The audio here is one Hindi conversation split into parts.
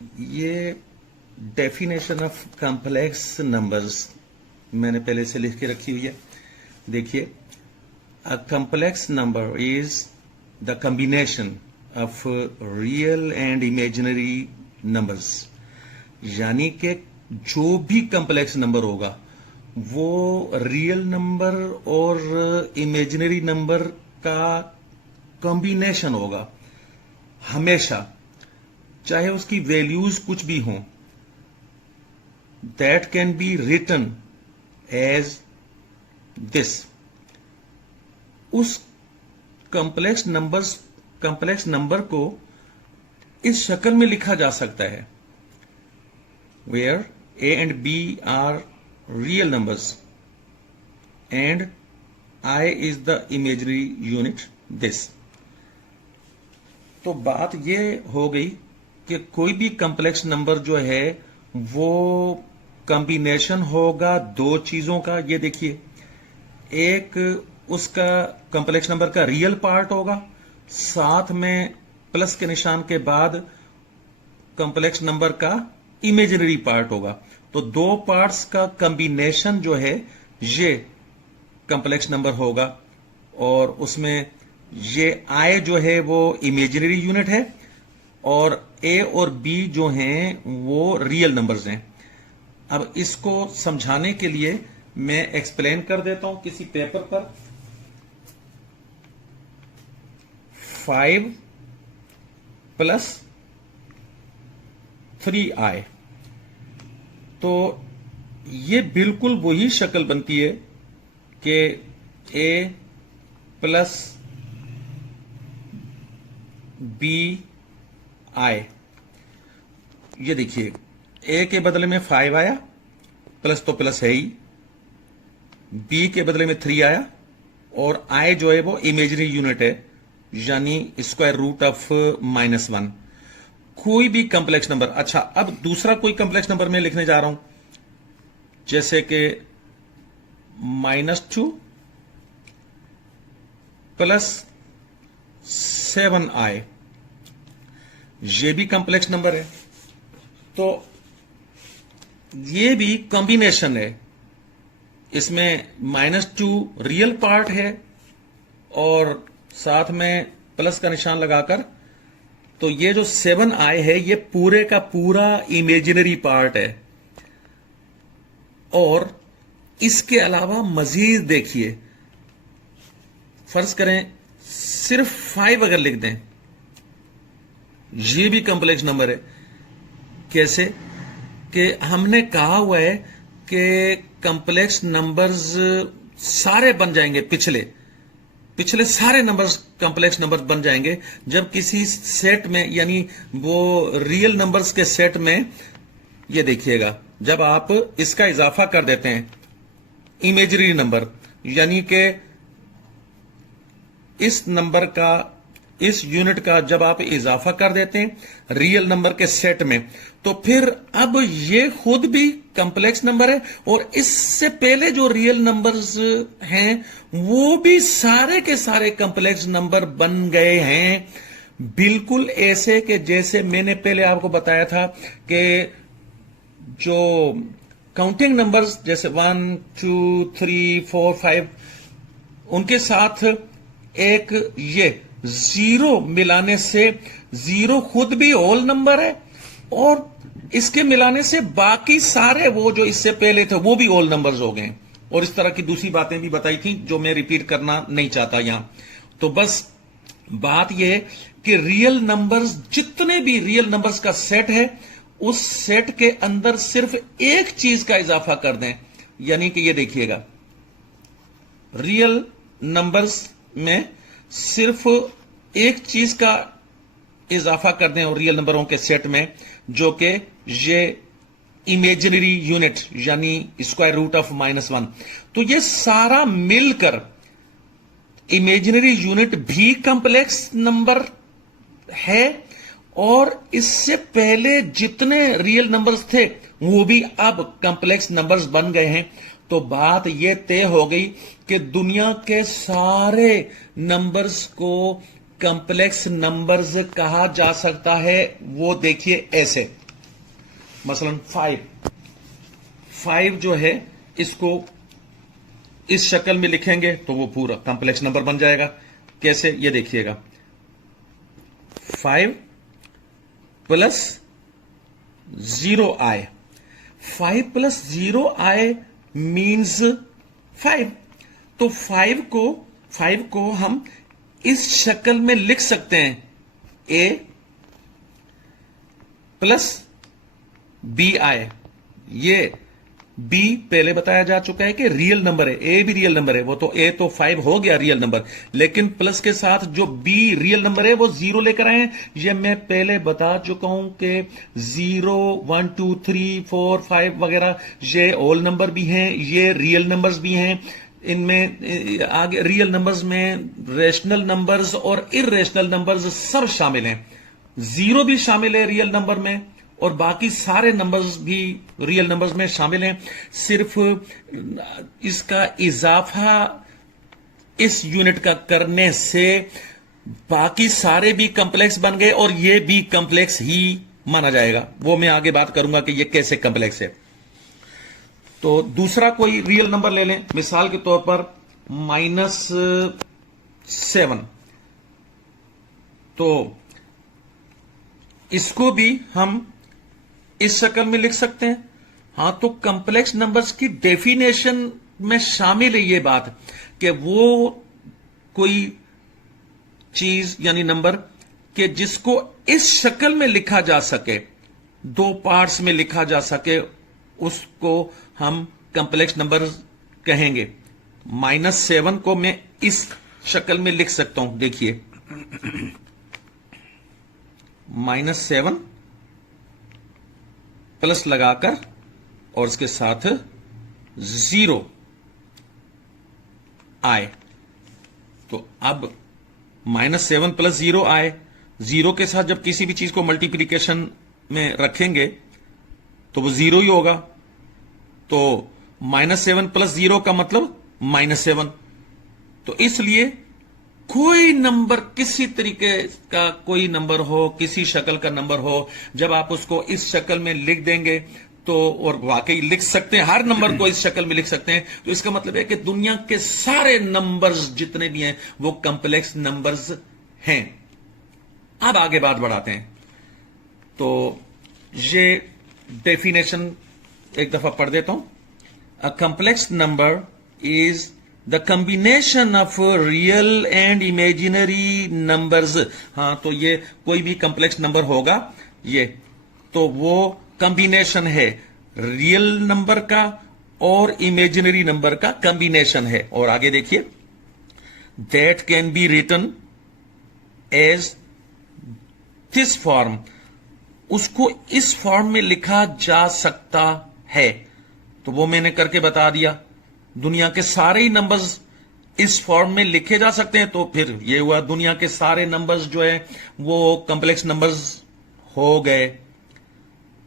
ये डेफिनेशन ऑफ कॉम्प्लेक्स नंबर्स मैंने पहले से लिख के रखी हुई है। देखिए, a complex number is the combination of real and imaginary numbers. यानी कि जो भी कॉम्प्लेक्स नंबर होगा वो रियल नंबर और इमेजिनरी नंबर का कॉम्बिनेशन होगा हमेशा, चाहे उसकी वैल्यूज कुछ भी हों। That can be written as this. उस कॉम्प्लेक्स नंबर को इस शक्ल में लिखा जा सकता है, where A and B are real numbers and I is the imaginary unit this. तो बात ये हो गई कि कोई भी कॉम्प्लेक्स नंबर जो है वो कॉम्बिनेशन होगा दो चीजों का। ये देखिए, एक उसका कॉम्प्लेक्स नंबर का रियल पार्ट होगा, साथ में प्लस के निशान के बाद कॉम्प्लेक्स नंबर का इमेजिनरी पार्ट होगा। तो दो पार्ट्स का कॉम्बिनेशन जो है ये कॉम्प्लेक्स नंबर होगा, और उसमें ये आई जो है वो इमेजिनरी यूनिट है और ए और बी जो हैं वो रियल नंबर्स हैं। अब इसको समझाने के लिए मैं एक्सप्लेन कर देता हूं किसी पेपर पर। 5 + 3i, तो ये बिल्कुल वही शक्ल बनती है कि a + bi। ये देखिए, a के बदले में 5 आया, प्लस तो प्लस है ही, b के बदले में 3 आया, और i जो है वो इमेजिनरी यूनिट है, यानी स्क्वायर रूट ऑफ -1। कोई भी कॉम्प्लेक्स नंबर। अच्छा, अब दूसरा कोई कॉम्प्लेक्स नंबर मैं लिखने जा रहा हूं, जैसे कि -2 + 7i। ये भी कॉम्प्लेक्स नंबर है, तो ये भी कॉम्बिनेशन है। इसमें -2 रियल पार्ट है और साथ में प्लस का निशान लगाकर, तो ये जो 7i है ये पूरे का पूरा इमेजिनरी पार्ट है। और इसके अलावा मजीद देखिए, फर्ज करें सिर्फ 5 अगर लिख दें, ये भी कॉम्प्लेक्स नंबर है। कैसे कि हमने कहा हुआ है कि कॉम्प्लेक्स नंबर्स सारे बन जाएंगे, पिछले सारे नंबर्स कॉम्प्लेक्स नंबर्स बन जाएंगे जब किसी सेट में, यानी वो रियल नंबर्स के सेट में, ये देखिएगा, जब आप इसका इजाफा कर देते हैं इमेजिनरी नंबर, यानी कि इस नंबर का, इस यूनिट का जब आप इजाफा कर देते हैं रियल नंबर के सेट में, तो फिर अब ये खुद भी कॉम्प्लेक्स नंबर है, और इससे पहले जो रियल नंबर्स हैं वो भी सारे के सारे कॉम्प्लेक्स नंबर बन गए हैं। बिल्कुल ऐसे कि जैसे मैंने पहले आपको बताया था कि जो काउंटिंग नंबर्स जैसे 1 2 3 4 5, उनके साथ एक ये 0 मिलाने से, 0 खुद भी होल नंबर है, और इसके मिलाने से बाकी सारे वो जो इससे पहले थे वो भी होल नंबर्स हो गए। और इस तरह की दूसरी बातें भी बताई थी जो मैं रिपीट करना नहीं चाहता यहां। तो बस बात यह है कि रियल नंबर्स, जितने भी रियल नंबर्स का सेट है, उस सेट के अंदर सिर्फ एक चीज का इजाफा कर दें, यानी कि ये देखिएगा, रियल नंबर्स में सिर्फ एक चीज का इजाफा कर दें और रियल नंबरों के सेट में, जो कि ये इमेजिनरी यूनिट यानी स्क्वायर रूट ऑफ -1। तो ये सारा मिलकर इमेजिनरी यूनिट भी कॉम्प्लेक्स नंबर है, और इससे पहले जितने रियल नंबर्स थे वो भी अब कॉम्प्लेक्स नंबर्स बन गए हैं। तो बात यह तय हो गई कि दुनिया के सारे नंबर्स को कॉम्प्लेक्स नंबर्स कहा जा सकता है। वो देखिए ऐसे, मसलन 5 जो है इसको इस शक्ल में लिखेंगे तो वो पूरा कॉम्प्लेक्स नंबर बन जाएगा। कैसे, ये देखिएगा, 5 plus 0i, 5 plus 0i means 5। तो 5 को हम इस शक्ल में लिख सकते हैं, a प्लस bi। ये b पहले बताया जा चुका है कि रियल नंबर है, a भी रियल नंबर है, वो तो a तो 5 हो गया रियल नंबर, लेकिन प्लस के साथ जो b रियल नंबर है वो 0 लेकर आए हैं। ये मैं पहले बता चुका हूं कि 0 1 2 3 4 5 वगैरह ये ऑल नंबर भी हैं, ये रियल नंबर्स भी हैं। इनमें आगे रियल नंबर्स में रेशनल नंबर्स और इरेशनल नंबर्स सब शामिल हैं, 0 भी शामिल है रियल नंबर में और बाकी सारे नंबर्स भी रियल नंबर्स में शामिल हैं। सिर्फ इसका इजाफा इस यूनिट का करने से बाकी सारे भी कॉम्प्लेक्स बन गए और ये भी कॉम्प्लेक्स ही माना जाएगा। वो मैं आगे बात करूंगा कि ये कैसे कॉम्प्लेक्स है। तो दूसरा कोई रियल नंबर ले लें, मिसाल के तौर पर -7, तो इसको भी हम इस शक्ल में लिख सकते हैं। हां, तो कॉम्प्लेक्स नंबर्स की डेफिनेशन में शामिल है ये बात कि वो कोई चीज यानी नंबर कि जिसको इस शक्ल में लिखा जा सके, 2 पार्ट्स में लिखा जा सके, उसको हम कॉम्प्लेक्स नंबर कहेंगे। -7 को मैं इस शक्ल में लिख सकता हूं, देखिए, -7 प्लस लगाकर और उसके साथ 0 आए। तो अब -7 प्लस 0 आए, 0 के साथ जब किसी भी चीज को मल्टीप्लीकेशन में रखेंगे तो वो 0 ही होगा। तो -7 प्लस 0 का मतलब -7। तो इसलिए कोई नंबर, किसी तरीके का कोई नंबर हो, किसी शक्ल का नंबर हो, जब आप उसको इस शक्ल में लिख देंगे तो, और वाकई लिख सकते हैं, हर नंबर को इस शक्ल में लिख सकते हैं, तो इसका मतलब है कि दुनिया के सारे नंबर्स जितने भी हैं वो कॉम्प्लेक्स नंबर्स हैं। अब आगे बात बढ़ाते हैं। तो ये डेफिनेशन एक दफा पढ़ देता हूं। अ complex number is the combination of real and imaginary numbers. हां, तो ये कोई भी कॉम्प्लेक्स नंबर होगा, ये तो वो कॉम्बिनेशन है रियल नंबर का और इमेजिनरी नंबर का कॉम्बिनेशन है। और आगे देखिए, that can be written as this form, उसको इस फॉर्म में लिखा जा सकता है। तो वो मैंने करके बता दिया, दुनिया के सारे ही नंबर्स इस फॉर्म में लिखे जा सकते हैं। तो फिर ये हुआ, दुनिया के सारे नंबर्स जो है वो कॉम्प्लेक्स नंबर्स हो गए।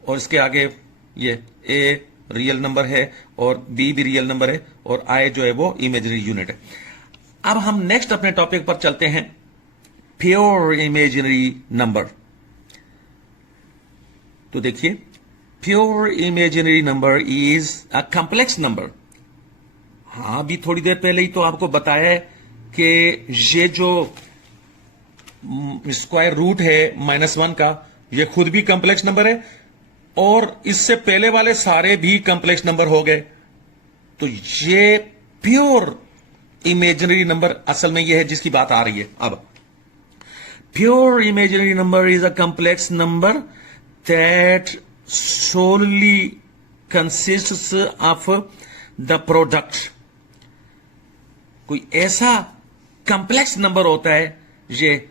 और इसके आगे ये ए रियल नंबर है और बी भी रियल नंबर है और आई जो है वो इमेजिनरी यूनिट है। अब हम नेक्स्ट अपने टॉपिक पर चलते हैं, प्योर इमेजिनरी नंबर। तो देखिए, pure imaginary number is a complex number. हां, अभी थोड़ी देर पहले ही तो आपको बताया है कि ये जो स्क्वायर रूट है -1 का, ये खुद भी कॉम्प्लेक्स नंबर है और इससे पहले वाले सारे भी कॉम्प्लेक्स नंबर हो गए। तो ये प्योर इमेजिनरी नंबर असल में ये है जिसकी बात आ रही है। अब pure imaginary number is a complex number that solely consists of the product। कोई ऐसा कॉम्प्लेक्स नंबर होता है ये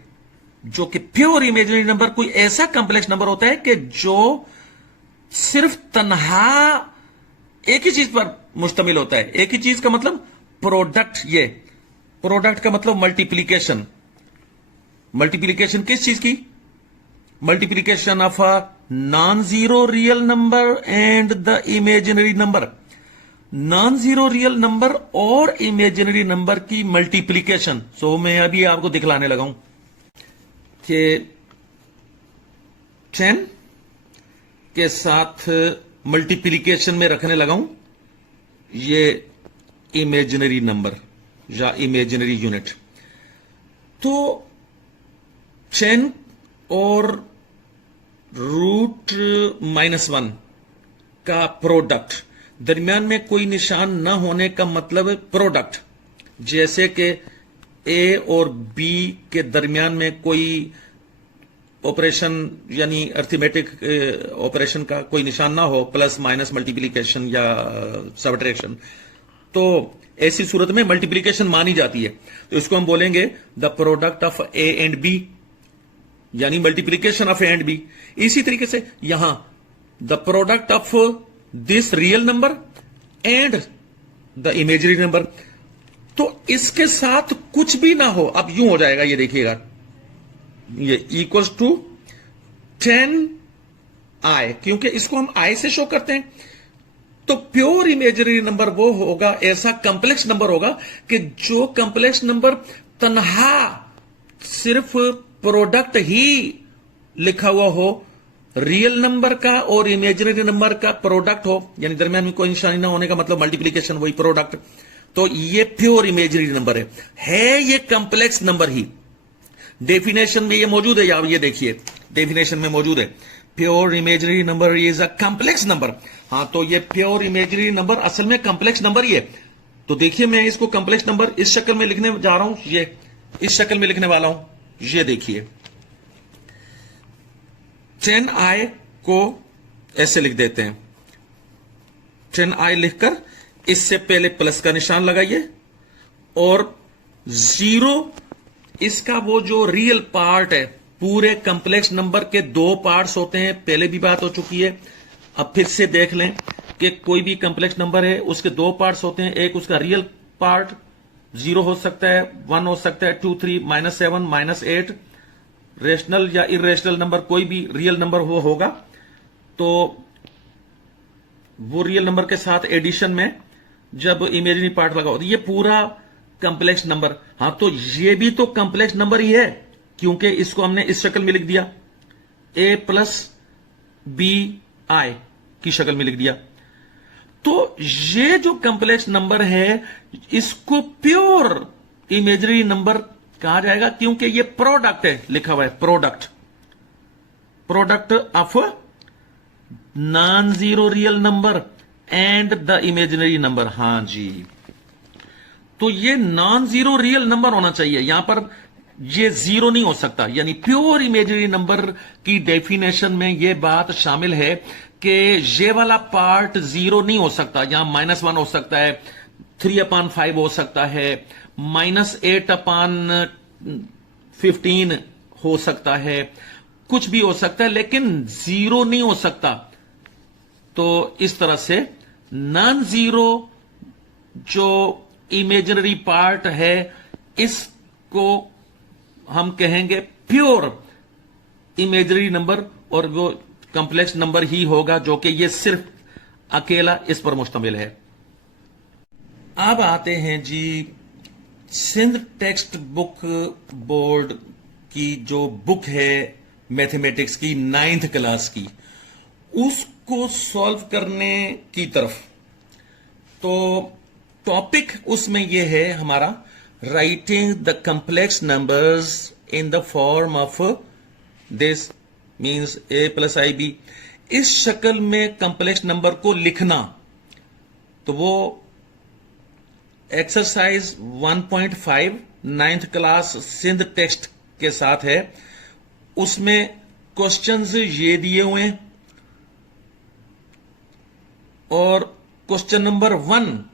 जो कि प्योर इमेजिनरी नंबर, कोई ऐसा कॉम्प्लेक्स नंबर होता है कि जो सिर्फ तन्हा एक ही चीज पर मुश्तमिल होता है। एक ही चीज का मतलब प्रोडक्ट, ये प्रोडक्ट का मतलब मल्टीप्लीकेशन। मल्टीप्लीकेशन किस चीज की? Multiplication of a non zero real number and the imaginary number. Non zero real number और इमेजिनरी नंबर की मल्टीप्लीकेशन। सो मैं अभी आपको दिखलाने लगा हूं कि 10 के साथ मल्टीप्लिकेशन में रखने लगा हूं ये इमेजिनरी नंबर या इमेजिनरी यूनिट। तो 10 और √-1 का प्रोडक्ट, दरमियान में कोई निशान न होने का मतलब प्रोडक्ट, जैसे कि ए और बी के दरमियान में कोई ऑपरेशन यानी अर्थमेटिक ऑपरेशन का कोई निशान ना हो, प्लस माइनस मल्टीप्लिकेशन या सबट्रैक्शन, तो ऐसी सूरत में मल्टीप्लिकेशन मानी जाती है। तो इसको हम बोलेंगे the product of A and B, यानी multiplication of A and B. इसी तरीके से यहां the product of this real number and the imaginary number. तो इसके साथ कुछ भी ना हो, अब यूं हो जाएगा, ये देखिएगा, ये इक्वल्स टू 10i, क्योंकि इसको हम i से शो करते हैं। तो प्योर इमेजरी नंबर वो होगा, ऐसा कंप्लेक्स नंबर होगा कि जो कंप्लेक्स नंबर तन्हा सिर्फ प्रोडक्ट ही लिखा हुआ हो, रियल नंबर का और इमेजिनरी नंबर का प्रोडक्ट हो, यानी दरमियान में कोई निशानी ना होने का मतलब मल्टीप्लिकेशन, वही प्रोडक्ट। तो ये प्योर इमेजिनरी नंबर है ये कंप्लेक्स नंबर ही। डेफिनेशन में ये मौजूद है, या ये देखिए डेफिनेशन में मौजूद है, pure imaginary number is a complex number. हां, तो ये प्योर इमेजिनरी नंबर असल में कंप्लेक्स नंबर ही है। तो देखिए मैं इसको कंप्लेक्स नंबर इस शक्ल में लिखने जा रहा हूं, ये इस शक्ल में लिखने वाला हूं, ये देखिए 10i को ऐसे लिख देते हैं, 10i लिखकर इससे पहले प्लस का निशान लगाइए और 0, इसका वो जो रियल पार्ट है, पूरे कंप्लेक्स नंबर के 2 पार्ट्स होते हैं, पहले भी बात हो चुकी है, अब फिर से देख लें कि कोई भी कंप्लेक्स नंबर है उसके 2 पार्ट्स होते हैं। एक उसका रियल पार्ट 0 हो सकता है, 1 हो सकता है, 2, 3, -7, -8, रेशनल या इरेशनल नंबर, कोई भी रियल नंबर वो होगा। तो वो रियल नंबर के साथ एडिशन में जब इमेजिनरी पार्ट लगा होता है, ये पूरा कंप्लेक्स नंबर। हां, तो ये भी तो कंप्लेक्स नंबर ही है, क्योंकि इसको हमने इस शक्ल में लिख दिया, a+bi की शक्ल में लिख दिया। तो ये जो कंप्लेक्स नंबर है इसको प्योर इमेजिनरी नंबर कहा जाएगा, क्योंकि ये प्रोडक्ट है, लिखा हुआ है product of non zero real number and the imaginary number. हां जी, तो ये नॉन जीरो रियल नंबर होना चाहिए, यहां पर ये 0 नहीं हो सकता। यानी प्योर इमेजिनरी नंबर की डेफिनेशन में ये बात शामिल है कि ये वाला पार्ट 0 नहीं हो सकता। यहां -1 हो सकता है, 3/5 हो सकता है, -8/15 हो सकता है, कुछ भी हो सकता है, लेकिन 0 नहीं हो सकता। तो इस तरह से नॉन जीरो जो इमेजिनरी पार्ट है इसको हम कहेंगे प्योर इमेजिनरी नंबर, और वो कंप्लेक्स नंबर ही होगा जो कि ये सिर्फ अकेला इस पर मुश्तमिल है। अब आते हैं जी सिंध टेक्स्ट बुक बोर्ड की जो बुक है मैथमेटिक्स की 9th क्लास की, उसको सॉल्व करने की तरफ। तो टॉपिक उसमें यह है हमारा writing the complex numbers in the form of this means a+ib, इस शक्ल में कंप्लेक्स नंबर को लिखना। तो वो exercise 1.5 9th class Sindh text के साथ है। उसमें क्वेश्चंस ये दिए हुए हैं और क्वेश्चन नंबर 1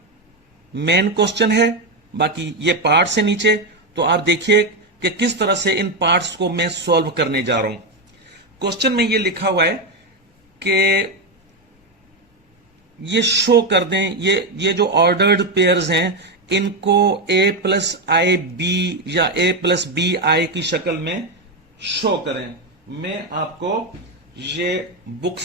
मेन क्वेश्चन है, बाकी ये पार्ट से नीचे। तो आप देखिए कि किस तरह से इन पार्ट्स को मैं सॉल्व करने जा रहा हूं। क्वेश्चन में ये लिखा हुआ है कि ये शो कर दें, ये जो ऑर्डर्ड पेयर्स हैं इनको a+ib या a+bi की शक्ल में शो करें। मैं आपको ये बुक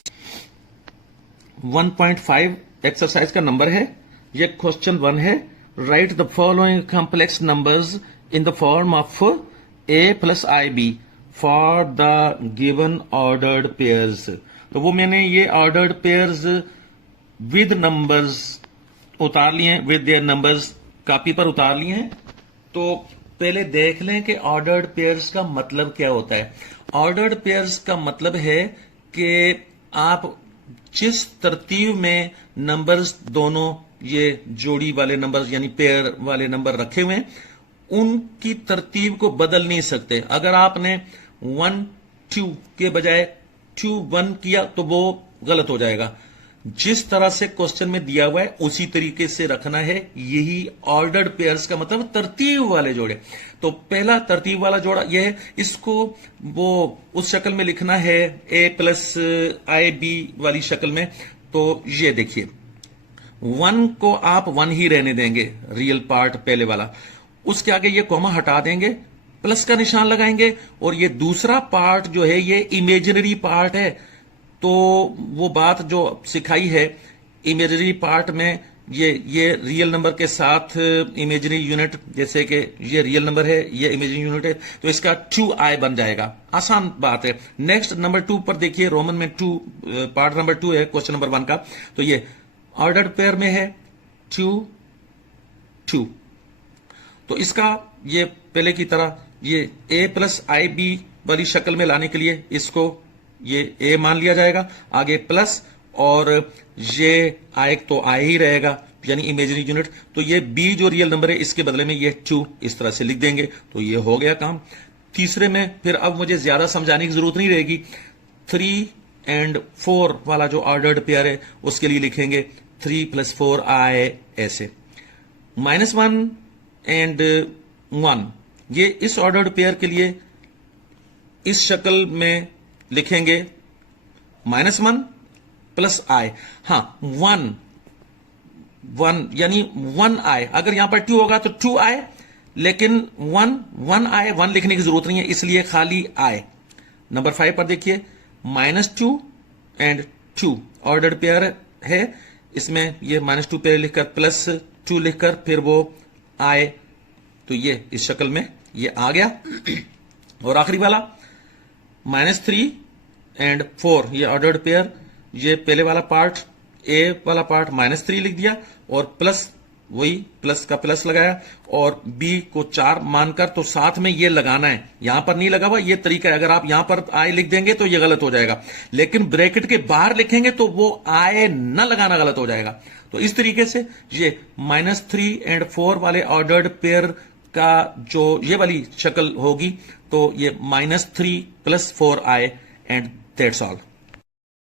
1.5 एक्सरसाइज का नंबर है, ये क्वेश्चन 1 है। Right the following complex numbers in the form of a+ib for the given ordered pairs. तो वो मैंने ये ऑर्डर्ड पेयर्स विद नंबर्स उतार लिए हैं, विद देयर नंबर्स कॉपी पर उतार लिए हैं। तो पहले देख लें कि ऑर्डर्ड पेयर्स का मतलब क्या होता है। ऑर्डर्ड पेयर्स का मतलब है कि आप जिस तरतीब में नंबर्स दोनों ये जोड़ी वाले नंबर्स यानी पेयर वाले नंबर रखे हुए हैं उनकी तरतीब को बदल नहीं सकते। अगर आपने 1 2 के बजाय 2 1 किया तो वो गलत हो जाएगा। जिस तरह से क्वेश्चन में दिया हुआ है उसी तरीके से रखना है। यही ऑर्डर्ड पेयर्स का मतलब तरतीब वाले जोड़े। तो पहला तरतीब वाला जोड़ा यह है, इसको वो उस शक्ल में लिखना है a प्लस आई बी वाली शक्ल में। तो ये देखिए 1 को आप 1 ही रहने देंगे, रियल पार्ट पहले वाला। उसके आगे ये कॉमा हटा देंगे, प्लस का निशान लगाएंगे और ये दूसरा पार्ट जो है ये इमेजिनरी पार्ट है। तो वो बात जो सिखाई है इमेजिनरी पार्ट में ये रियल नंबर के साथ इमेजिनरी यूनिट, जैसे कि ये रियल नंबर है ये इमेजिनरी यूनिट है तो इसका 2i बन जाएगा। आसान बात है। नेक्स्ट नंबर 2 पर देखिए, रोमन में 2 पार्ट नंबर 2 है क्वेश्चन नंबर 1 का। तो ये ऑर्डर्ड पेयर में है 2 2। तो इसका ये पहले की तरह ये a प्लस आई बी वाली शक्ल में लाने के लिए इसको ये a मान लिया जाएगा, आगे प्लस और ये i तो i ही रहेगा यानी इमेजिनरी यूनिट। तो ये b जो रियल नंबर है इसके बदले में ये 2 इस तरह से लिख देंगे। तो ये हो गया काम। तीसरे में फिर अब मुझे ज्यादा समझाने की जरूरत नहीं रहेगी। 3 and 4 वाला जो ऑर्डर्ड पेयर है उसके लिए लिखेंगे 3 + 4i ऐसे। -1 and 1 ये इस ऑर्डर्ड पेयर के लिए इस शक्ल में लिखेंगे -1 + i। हाँ 1 यानी 1i। अगर यहां पर 2 होगा तो 2i, लेकिन 1i 1 लिखने की जरूरत नहीं है इसलिए खाली i। नंबर 5 पर देखिए -2 and 2 ऑर्डर्ड पेयर है, इसमें ये -2 पेयर लिखकर +2 लिखकर फिर वो i। तो ये इस शक्ल में ये आ गया। और आखिरी वाला -3 and 4 ये ऑर्डर्ड पेयर, ये पहले वाला पार्ट a वाला पार्ट -3 लिख दिया और प्लस वही प्लस का प्लस लगाया और b को 4 मानकर तो साथ में ये लगाना है। यहां पर नहीं लगा हुआ ये तरीका है। अगर आप यहां पर i लिख देंगे तो ये गलत हो जाएगा, लेकिन ब्रैकेट के बाहर लिखेंगे तो वो i न लगाना गलत हो जाएगा। तो इस तरीके से ये -3 and 4 वाले ऑर्डर्ड पेयर का जो ये वाली शक्ल होगी तो ये -3 + 4i and that's all।